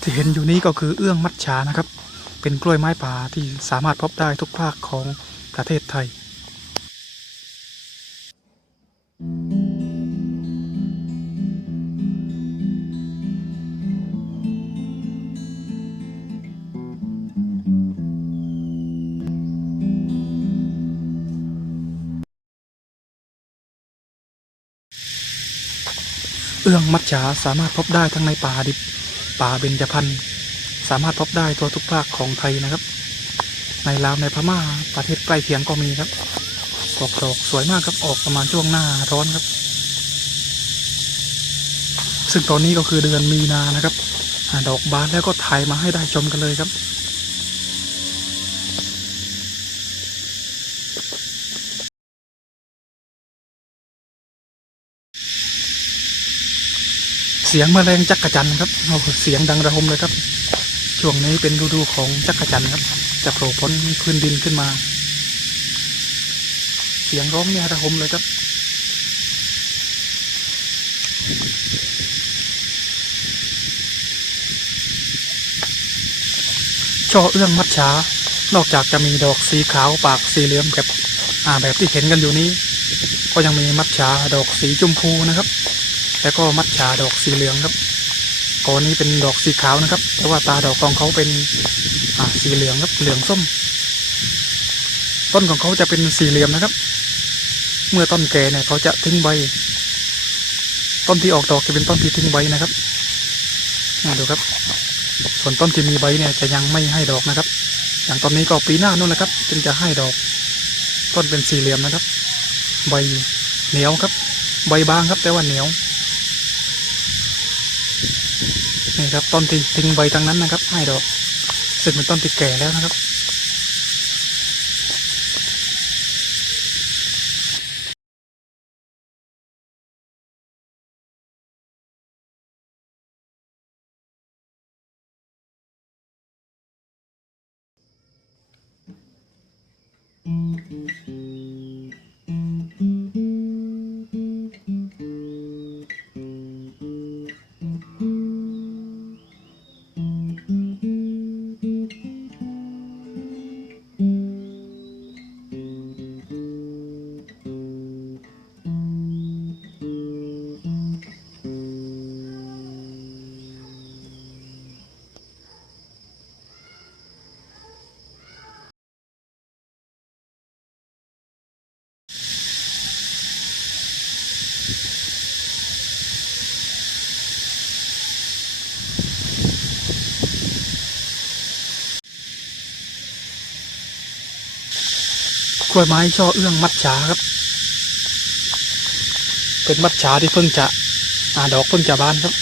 ที่เห็นอยู่นี้ก็คือเอื้องมัดฉานะครับ เป็นกล้วยไม้ป่าที่สามารถพบได้ทุกภาคของประเทศไทย อื้องมัดฉาสามารถพบได้ทั้งในป่าดิบป่าเบญจพรรณสามารถพบได้ทั่วทุกภาคของไทยนะครับ ในลาวในพม่าประเทศใกล้เคียงก็มีครับออกดอกสวยมากครับออกประมาณช่วงหน้าร้อนครับ ซึ่งตอนนี้ก็คือเดือนมีนานะครับดอกบานแล้วก็ถ่ายมาให้ได้ชมกันเลยครับ เสียงแมลงจักระจันครับโอ้เสียงดังระหมเลยครับ ช่วงนี้เป็นฤดูของจักระจันครับ จะโผล่พ้นพื้นดินขึ้นมา เสียงร้องเนี่ยระหมเลยครับช่อเอื้องมัดฉานอกจากจะมีดอกสีขาวปากสีเหลืองแบบอ่าแบบที่เห็นกันอยู่นี้ ก็ยังมีมัดฉาดอกสีชมพูนะครับ แล้วก็มัดฉาดอกสีเหลืองครับก่อนนี้เป็นดอกสีขาวนะครับ แต่ว่าตาดอกของเขาเป็นสีเหลืองครับเหลืองส้ม ต้นของเขาจะเป็นสี่เหลี่ยมนะครับ เมื่อต้นแก่เนี่ยเขาจะทิ้งใบ ต้นที่ออกดอกจะเป็นต้นที่ทิ้งใบนะครับมาดูครับ ส่วนต้นที่มีใบเนี่ยจะยังไม่ให้ดอกนะครับ อย่างตอนนี้ก็ปีหน้านู่นแหละครับจึงจะให้ดอก ต้นเป็นสี่เหลี่ยมนะครับ ใบเหนียวครับ ใบบางครับแต่ว่าเหนียว นี่ครับต้นที่ทิ้งใบทั้งนั้นนะครับให้ดอกซึ่งเป็นต้นที่แก่แล้วนะครับก ล้วยไม้ช่อเอื้องมัดฉาครับ เป็นมัดฉาที่เพิ่งจะอ่าดอกเพิ่งจะบานครับ